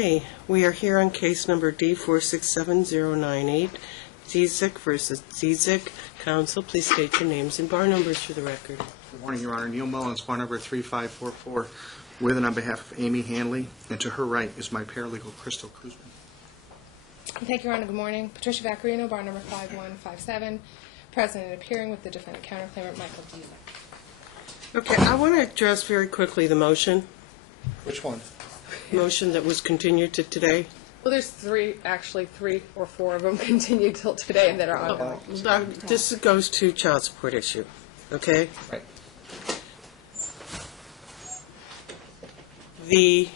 Hey, we are here on case number D467098, Dziedzic versus Dziedzic. Counsel, please state your names and bar numbers for the record. Good morning, Your Honor. Neil Mullins, bar number 3544, with and on behalf of Amy Hanley, and to her right is my paralegal, Crystal Kuzman. Thank you, Your Honor. Good morning. Patricia Vaccarino, bar number 5157, present and appearing with the defendant counterclaimant, Michael Dziedzic. Okay, I want to address very quickly the motion. Which one? Motion that was continued to today. Well, there's three or four of them continued till today and that are ongoing. This goes to child support issue, okay? Right. The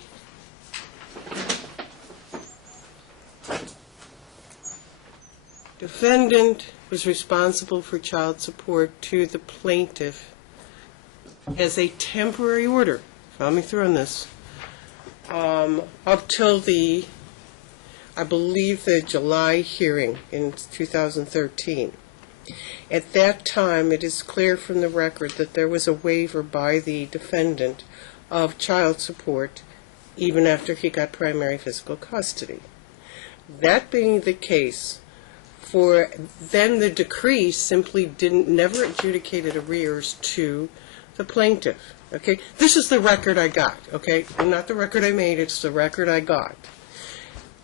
defendant was responsible for child support to the plaintiff as a temporary order. Follow me through on this. Up till the, I believe, the July hearing in 2013. At that time, it is clear from the record that there was a waiver by the defendant of child support even after he got primary physical custody. That being the case, for then the decree simply never adjudicated arrears to the plaintiff. Okay, this is the record I got, okay? And not the record I made, it's the record I got.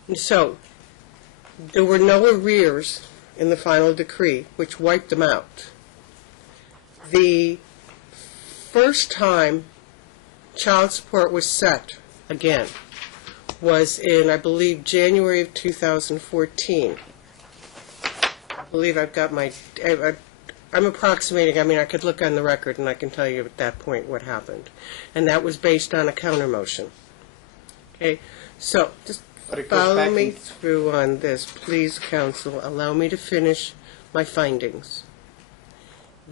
And so, there were no arrears in the final decree, which wiped them out. The first time child support was set, again, was in, I believe, January of 2014. I believe I've got my... I'm approximating. I mean, I could look on the record and I can tell you at that point what happened. And that was based on a counter motion. Okay? So, just follow me through on this. Please, counsel, allow me to finish my findings.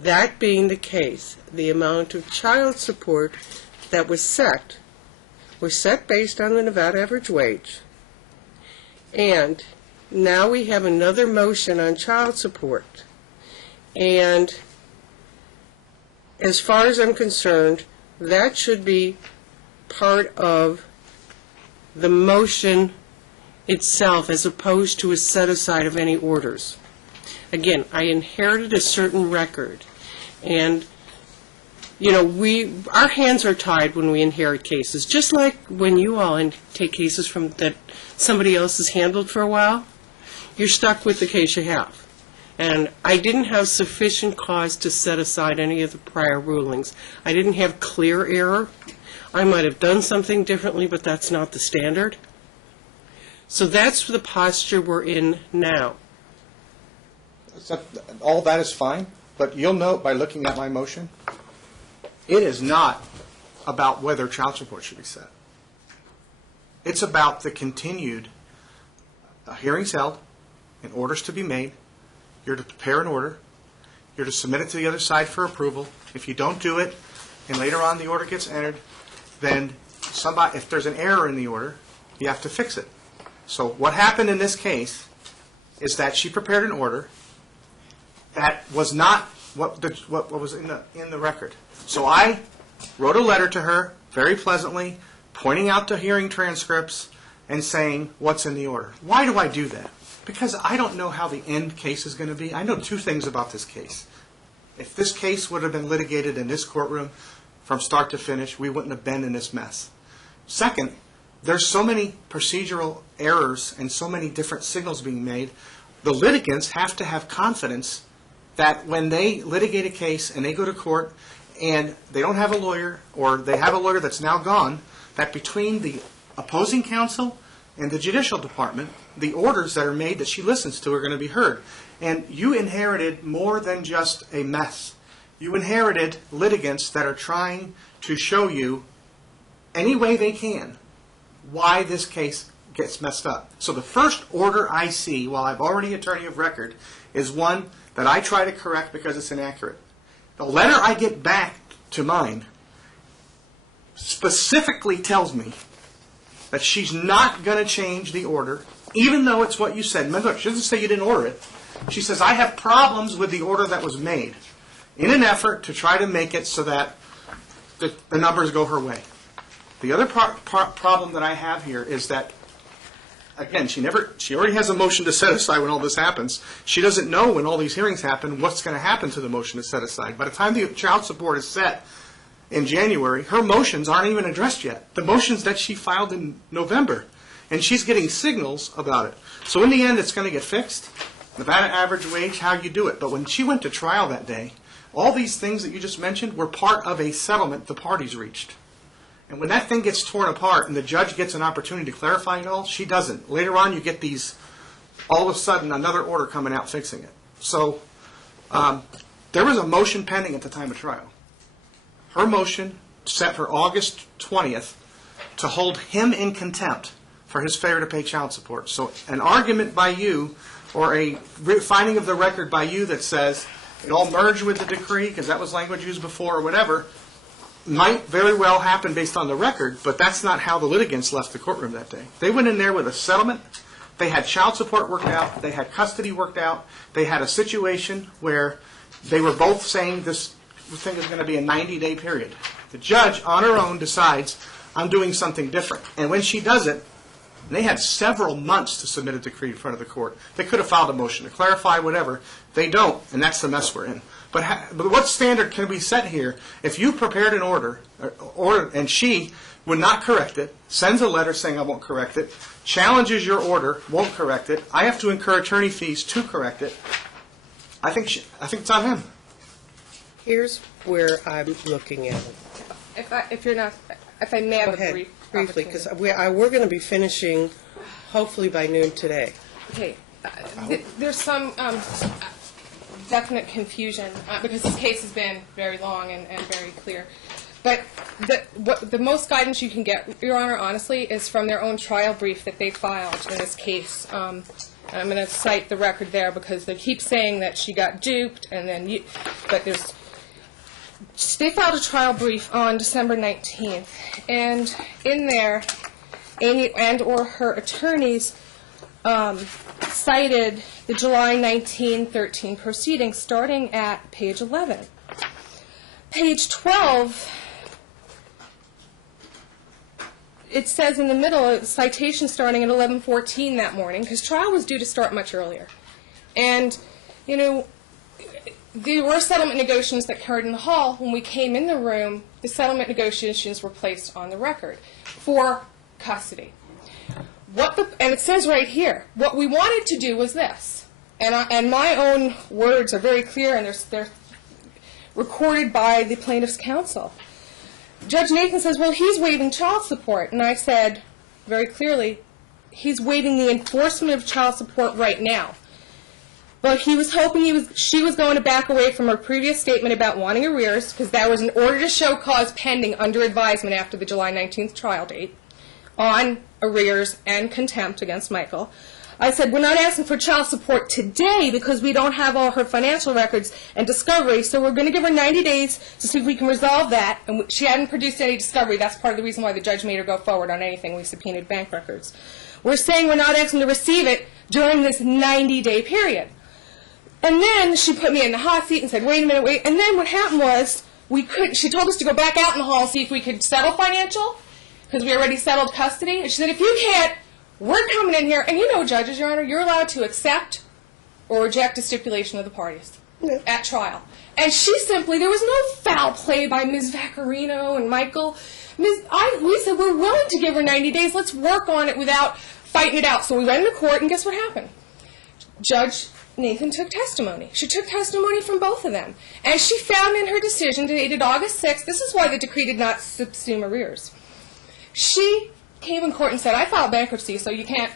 That being the case, the amount of child support that was set based on the Nevada average wage. And now we have another motion on child support. And as far as I'm concerned, that should be part of the motion itself as opposed to a set-aside of any orders. Again, I inherited a certain record. And, you know, our hands are tied when we inherit cases, just like when you all take cases from that somebody else has handled for a while. You're stuck with the case you have. And I didn't have sufficient cause to set aside any of the prior rulings. I didn't have clear error. I might have done something differently, but that's not the standard. So that's the posture we're in now. All that is fine, but you'll note by looking at my motion, it is not about whether child support should be set. It's about the continued hearings held and orders to be made. You're to prepare an order. You're to submit it to the other side for approval. If you don't do it, and later on the order gets entered, then if there's an error in the order, you have to fix it. So what happened in this case is that she prepared an order that was not what was in the record. So I wrote a letter to her, very pleasantly, pointing out the hearing transcripts and saying what's in the order. Why do I do that? Because I don't know how the end case is going to be. I know two things about this case. If this case would have been litigated in this courtroom from start to finish, we wouldn't have been in this mess. Second, there's so many procedural errors and so many different signals being made. The litigants have to have confidence that when they litigate a case and they go to court and they don't have a lawyer, or they have a lawyer that's now gone, that between the opposing counsel and the judicial department, the orders that are made that she listens to are going to be heard. And you inherited more than just a mess. You inherited litigants that are trying to show you any way they can why this case gets messed up. So the first order I see, while I'm already attorney of record, is one that I try to correct because it's inaccurate. The letter I get back to mine specifically tells me that she's not going to change the order, even though it's what you said. Remember, she doesn't say you didn't order it. She says, I have problems with the order that was made, in an effort to try to make it so that the numbers go her way. The other problem that I have here is that again, she already has a motion to set aside when all this happens. She doesn't know when all these hearings happen what's going to happen to the motion to set aside. By the time the child support is set in January, her motions aren't even addressed yet. The motions that she filed in November, and she's getting signals about it. So in the end, it's going to get fixed. Nevada average wage, how you do it. But when she went to trial that day, all these things that you just mentioned were part of a settlement the parties reached. And when that thing gets torn apart and the judge gets an opportunity to clarify it all, she doesn't. Later on, you get these, all of a sudden, another order coming out fixing it. So there was a motion pending at the time of trial. Her motion set for August 20th to hold him in contempt for his failure to pay child support. So an argument by you or a finding of the record by you that says it all merged with the decree, because that was language used before or whatever, might very well happen based on the record, but that's not how the litigants left the courtroom that day. They went in there with a settlement. They had child support worked out. They had custody worked out. They had a situation where they were both saying this thing is going to be a 90-day period. The judge, on her own, decides, I'm doing something different. And when she does it, they had several months to submit a decree in front of the court. They could have filed a motion to clarify, whatever. They don't, and that's the mess we're in. But what standard can we set here? If you prepared an order, and she would not correct it, sends a letter saying I won't correct it, challenges your order, won't correct it, I have to incur attorney fees to correct it, I think it's on him. Here's where I'm looking at it. If I may have Go ahead, a briefly, because we're going to be finishing hopefully by noon today. Okay. There's some definite confusion because this case has been very long and very clear. But the most guidance you can get, Your Honor, honestly, is from their own trial brief that they filed in this case. And I'm going to cite the record there because they keep saying that she got duped, and then they filed a trial brief on December 19th, and in there, Amy and or her attorneys cited the July 1913 proceedings starting at page 11. Page 12, it says in the middle, a citation starting at 11:14 that morning, because trial was due to start much earlier. And, you know, there were settlement negotiations that occurred in the hall. When we came in the room, the settlement negotiations were placed on the record for custody. And it says right here, what we wanted to do was this. And my own words are very clear, and they're recorded by the plaintiff's counsel. Judge Nathan says, well, he's waiving child support. And I said very clearly, he's waiving the enforcement of child support right now. But he was hoping she was going to back away from her previous statement about wanting arrears, because that was an order to show cause pending under advisement after the July 19th trial date on arrears and contempt against Michael. I said, we're not asking for child support today because we don't have all her financial records and discovery, so we're going to give her 90 days to see if we can resolve that. And she hadn't produced any discovery. That's part of the reason why the judge made her go forward on anything. We subpoenaed bank records. We're saying we're not asking to receive it during this 90-day period. And then she put me in the hot seat and said, wait a minute, wait. And then what happened was, she told us to go back out in the hall and see if we could settle financial, because we already settled custody. And she said, if you can't, we're coming in here. And you know, judges, Your Honor, you're allowed to accept or reject a stipulation of the parties at trial. And she simply, there was no foul play by Ms. Vaccarino and Michael. We said, we're willing to give her 90 days. Let's work on it without fighting it out. So we went into court, and guess what happened? Judge Nathan took testimony. She took testimony from both of them. And she found in her decision dated August 6th, this is why the decree did not subsume arrears. She came in court and said, I filed bankruptcy, so you can't,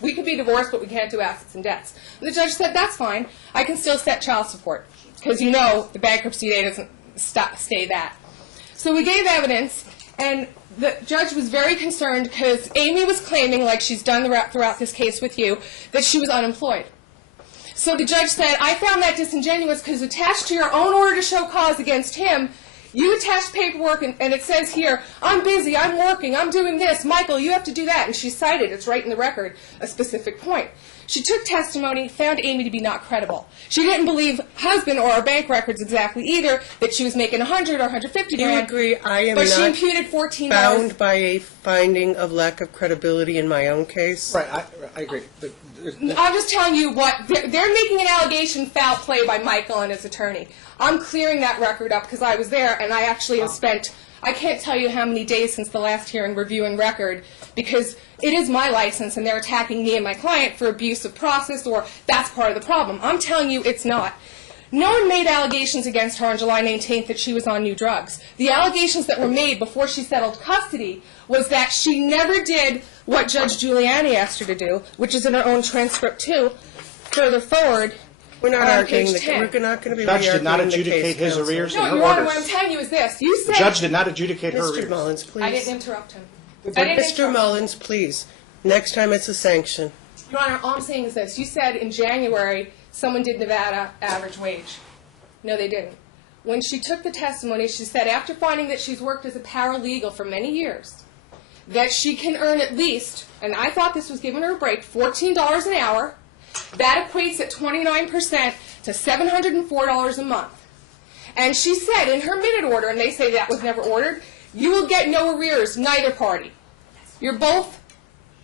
we could be divorced, but we can't do assets and debts. And the judge said, that's fine. I can still set child support, because the bankruptcy day doesn't stay that. So we gave evidence, and the judge was very concerned because Amy was claiming, like she's done throughout this case with you, that she was unemployed. So the judge said, I found that disingenuous because attached to your own order to show cause against him You attached paperwork, and it says here, I'm busy, I'm working, I'm doing this. Michael, you have to do that. And she cited, it's right in the record, a specific point. She took testimony, found Amy to be not credible. She didn't believe husband or our bank records exactly either, that she was making $100 or $150 grand. You agree I am but she not imputed $14. bound by a finding of lack of credibility in my own case? Right, I agree. I'm just telling you what, they're making an allegation foul play by Michael and his attorney. I'm clearing that record up because I was there, and I actually have spent, I can't tell you how many days since the last hearing reviewing record, because it is my license and they're attacking me and my client for abuse of process, or that's part of the problem. I'm telling you it's not. No one made allegations against her on July 19th that she was on new drugs. The allegations that were made before she settled custody was that she never did what Judge Giuliani asked her to do, which is in her own transcript too, further forward. We're not arguing page 10. We're not going to be Judge did not re-arguing the adjudicate case, his counsel. arrears No, and her Your Honor, orders. what I'm telling you is this. You said... The judge did not adjudicate her Mr. arrears. Mullins, please. I didn't interrupt him. I didn't Mr. interrupt. Mullins, please. Next time it's a sanction. Your Honor, all I'm saying is this. You said in January someone did Nevada average wage. No, they didn't. When she took the testimony, she said after finding that she's worked as a paralegal for many years, that she can earn at least, and I thought this was giving her a break, $14 an hour. That equates at 29% to $704 a month. And she said in her minute order, and they say that was never ordered, you will get no arrears, neither party. You're both...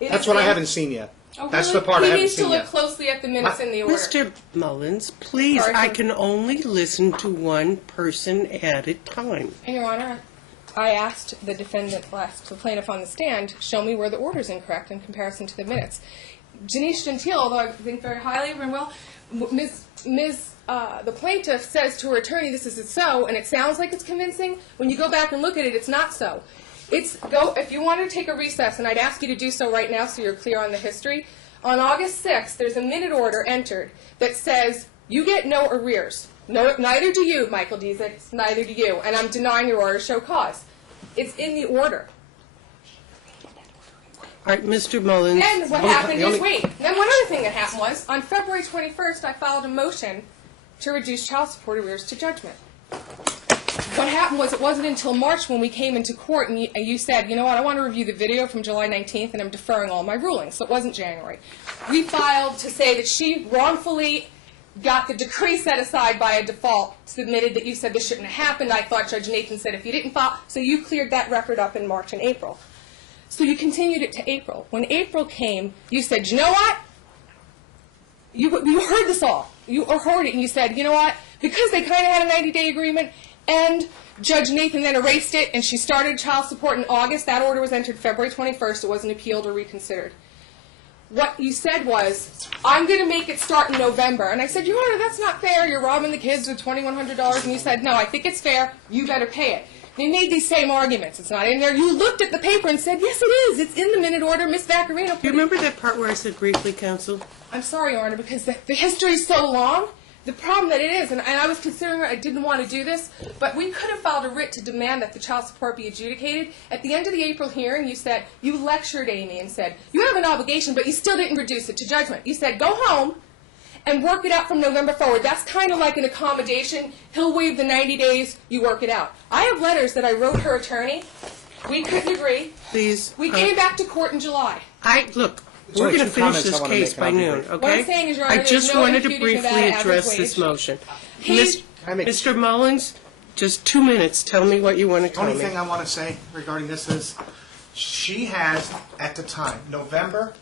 That's what I haven't seen yet. Oh, That's really? the part I haven't He needs to seen look yet. closely at the minutes in the order. Mr. Mullins, please, Sorry, I sir. can only listen to one person at a time. And Your Honor, I asked the defendant, the plaintiff on the stand, show me where the order's incorrect in comparison to the minutes. Janice Gentile, although I think very highly of her, well, the plaintiff says to her attorney, this is so, and it sounds like it's convincing. When you go back and look at it, it's not so. If you wanted to take a recess, and I'd ask you to do so right now so you're clear on the history, on August 6th, there's a minute order entered that says, you get no arrears. No, neither do you, Michael Dziedzic, neither do you, and I'm denying your order, show cause. It's in the order. All right, Mr. Mullins. Then what happened is, wait, then one other thing that happened was, on February 21st, I filed a motion to reduce child support arrears to judgment. What happened was, it wasn't until March when we came into court and you said, you know what, I want to review the video from July 19th and I'm deferring all my rulings. So it wasn't January. We filed to say that she wrongfully got the decree set aside by a default, submitted that you said this shouldn't have happened. I thought Judge Nathan said if you didn't file, so you cleared that record up in March and April. So you continued it to April. When April came, you said, you know what? You heard this all. You heard it and you said, you know what? Because they kind of had a 90-day agreement, and Judge Nathan then erased it, and she started child support in August. That order was entered February 21st. It wasn't appealed or reconsidered. What you said was, I'm going to make it start in November. And I said, Your Honor, that's not fair. You're robbing the kids with $2,100. And you said, no, I think it's fair. You better pay it. They made these same arguments. It's not in there. You looked at the paper and said, yes, it is. It's in the minute order. Miss Vaccarino put Do you remember that part where I said briefly, counsel? I'm sorry, Your Honor, because the history is so long. The problem that it is, and I was considering I didn't want to do this, but we could have filed a writ to demand that the child support be adjudicated. At the end of the April hearing, you said, you lectured Amy and said, you have an obligation, but you still didn't reduce it to judgment. You said, go home and work it out from November forward. That's kind of like an accommodation. He'll waive the 90 days, you work it out. I have letters that I wrote her attorney. We couldn't agree. Please. We came back to court in July. Look, There's we're only going to two finish comments I this wanna case make, by and I'll be noon, brief. okay? What I'm saying is, Your Honor, I there's just no wanted to imputing Nevada briefly average address this wage. motion. He- Mr. Mullins, just 2 minutes. Tell me what you want to The tell only me. thing I want to say regarding this is, she has, at the time, November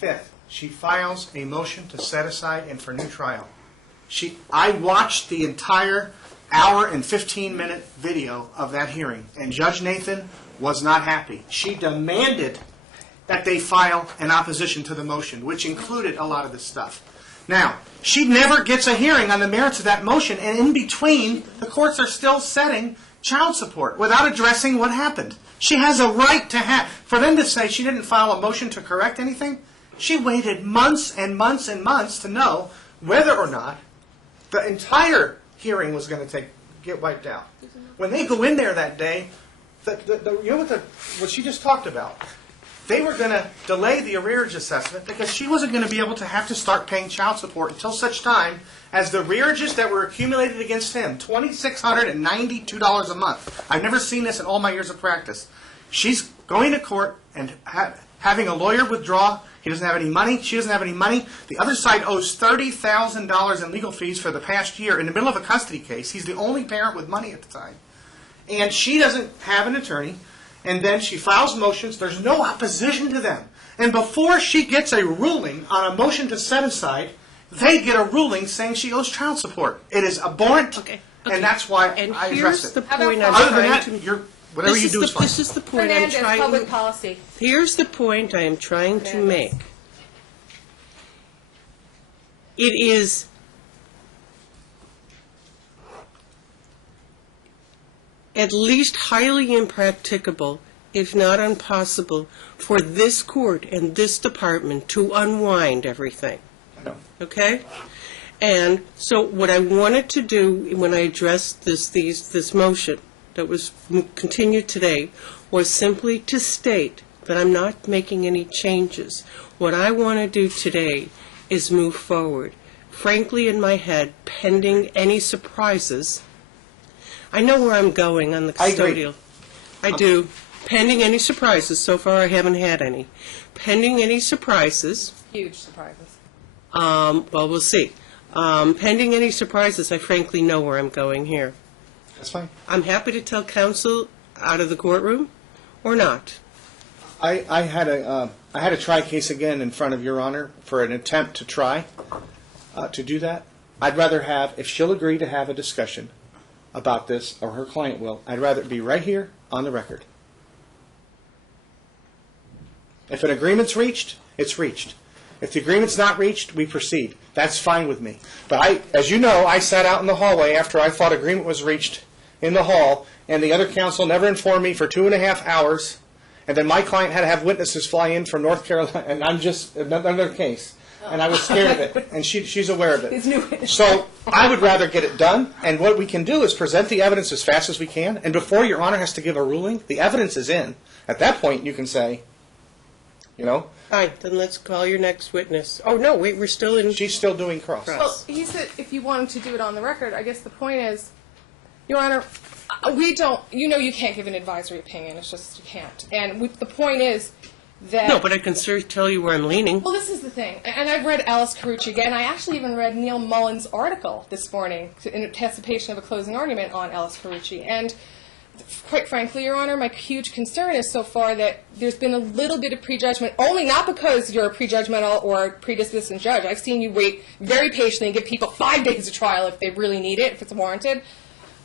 5th, she files a motion to set aside and for new trial. I watched the entire hour and 15-minute video of that hearing, and Judge Nathan was not happy. She demanded that they file an opposition to the motion, which included a lot of this stuff. Now, she never gets a hearing on the merits of that motion, and in between, the courts are still setting child support without addressing what happened. She has a right to have, for them to say she didn't file a motion to correct anything, she waited months and months and months to know whether or not the entire hearing was going to get wiped out. When they go in there that day, you know what she just talked about? they were going to delay the arrearage assessment because she wasn't going to be able to have to start paying child support until such time as the arrearages that were accumulated against him, $2,692 a month. I've never seen this in all my years of practice. She's going to court and having a lawyer withdraw. He doesn't have any money. She doesn't have any money. The other side owes $30,000 in legal fees for the past year in the middle of a custody case. He's the only parent with money at the time. And she doesn't have an attorney. And then she files motions. There's no opposition to them. And before she gets a ruling on a motion to set aside, they get a ruling saying she owes child support. It is abhorrent, and that's why I address it. And here's the point I'm Other than trying that, to... whatever you do is fine. This is the point I'm Fernandez, trying... public policy. Here's the point I am trying to make. It is at least highly impracticable, if not impossible, for this court and this department to unwind everything. Okay? And so what I wanted to do when I addressed this motion that was continued today was simply to state that I'm not making any changes. What I want to do today is move forward. Frankly, in my head, pending any surprises. I know where I'm going on the custodial. I do. Pending any surprises. So far, I haven't had any. Pending any surprises. Huge surprises. Well, we'll see. Pending any surprises, I frankly know where I'm going here. That's fine. I'm happy to tell counsel out of the courtroom or not. I had a try case again in front of Your Honor for an attempt to try to do that. I'd rather have, if she'll agree to have a discussion about this, or her client will, I'd rather it be right here on the record. If an agreement's reached, it's reached. If the agreement's not reached, we proceed. That's fine with me. But as you know, I sat out in the hallway after I thought agreement was reached in the hall, and the other counsel never informed me for 2.5 hours, and then my client had to have witnesses fly in from North Carolina, and I'm just another case. And I was scared of it, and she's aware of it. So I would rather get it done, and what we can do is present the evidence as fast as we can, and before Your Honor has to give a ruling, the evidence is in. At that point, you can say, you know. All right, then let's call your next witness. Oh, no, wait, we're still in... She's still doing cross. Well, he said if you wanted to do it on the record, I guess the point is, Your Honor, we don't, you can't give an advisory opinion. It's just you can't. And the point is that... No, but I can tell you where I'm leaning. Well, this is the thing. And I've read Alice Carucci again. I actually even read Neil Mullen's article this morning in anticipation of a closing argument on Alice Carucci. And quite frankly, Your Honor, my huge concern is so far that there's been a little bit of prejudgment, only not because you're a prejudgmental or predisposed judge. I've seen you wait very patiently and give people 5 days of trial if they really need it, if it's warranted,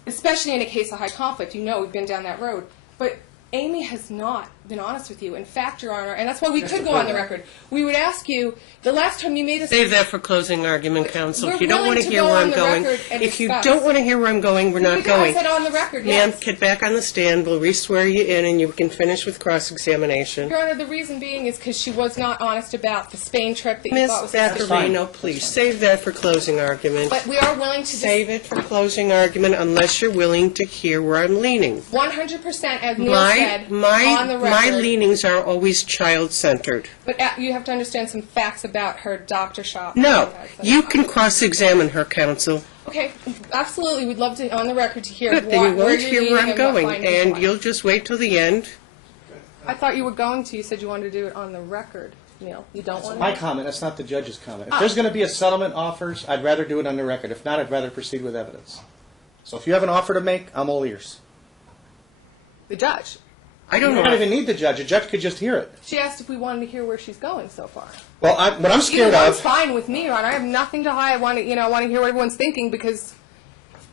especially in a case of high conflict. You know we've been down that road. But Amy has not been honest with you. In fact, Your Honor, and that's why we could go on the record, we would ask you, the last time you made a... Save that for closing argument, counsel. We're If you don't want to willing hear to go where on I'm the going, record and if you discuss. don't want to hear where I'm going, we're not going. I said on the record, Ma'am, yes. get back on the stand. We'll re-swear you in, and you can finish with cross-examination. Your Honor, the reason being is because she was not honest about the Spain trip that you Miss thought was... Batherino, please, save that for closing argument. But we are willing to... Save it for closing argument unless you're willing to hear where I'm leaning. 100%, as Neil said, on the record. My leanings are always child-centered. But you have to understand some facts about her doctor shop. No, you can cross-examine her, counsel. Okay, absolutely. We'd love to, on the record, to hear Good, then you where won't you're hear leaning where I'm and what going, findings and are. you'll just wait till the end. I thought you were going to. You said you wanted to do it on the record, Neil. You don't want to? My comment, that's not the judge's comment. If there's going to be a settlement offers, I'd rather do it on the record. If not, I'd rather proceed with evidence. So if you have an offer to make, I'm all ears. The judge. I don't You know. don't even need the judge. A judge could just hear it. She asked if we wanted to hear where she's going so far. Well, what I'm scared Either one's of... fine with me, Your Honor. I have nothing to hide. I want to hear what everyone's thinking because,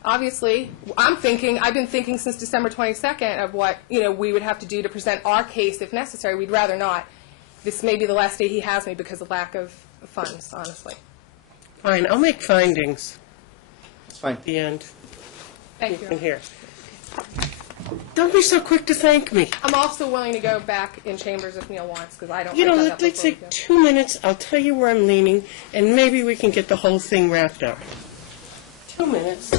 obviously, I've been thinking since December 22nd of what, we would have to do to present our case if necessary. We'd rather not. This may be the last day he has me because of lack of funds, honestly. Fine, I'll make findings It's fine. at the end. Thank In you. here. Don't be so quick to thank me. I'm also willing to go back in chambers if Neil wants because I don't... Let's take 2 minutes. I'll tell you where I'm leaning, and maybe we can get the whole thing wrapped up. 2 minutes.